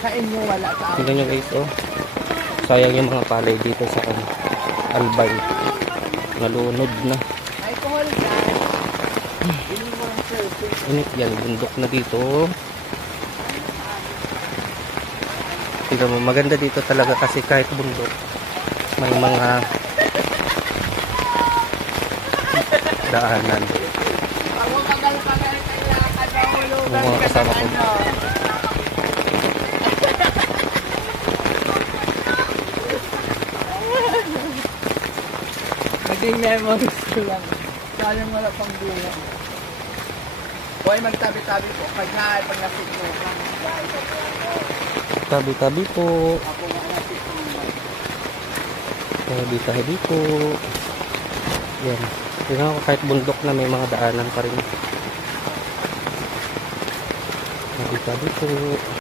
Sa inyo wala sa akin. Tingnan nyo guys, oh. Sayang yung mga palay dito sa Albay. Nalunod na. Ay, kohol dyan. Inom mo ang surfing. Init yan, bundok na dito. Tingnan mo, maganda dito talaga kasi kahit bundok, may mga daanan. Ang magal-pagal kaya kadahulugan Yung mga ka kasama ng ko. ano. Naging memories ko lang. Sayang wala pang bunga. Hoy, magtabi-tabi po. Pag nasitukan. Tabi-tabi po. Ako nga nasitukan. Tabi-tabi po. Yan. Tingnan ko kahit bundok na may mga daanan pa rin. Tabi-tabi po.